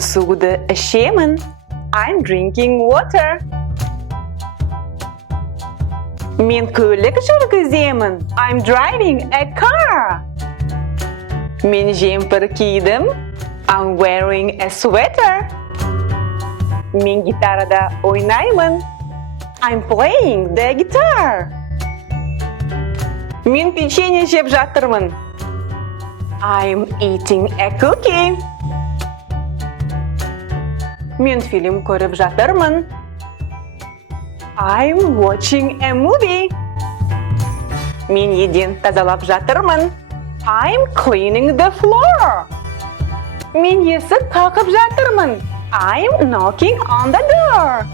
Мен суды ішемін. I'm drinking water. Мен көлік жүргіземін. I'm driving a car. Мен жемпір кидім. I'm wearing a sweater. Мен гитарада ойнаймын. I'm playing the guitar. Мен печенье жеп жатырмын. I'm eating a cookie. Мен фильм көріп жатырмын. I'm watching a movie. Мен еден тазалап жатырмын. I'm cleaning the floor. Мен есік қақып жатырмын. I'm knocking on the door.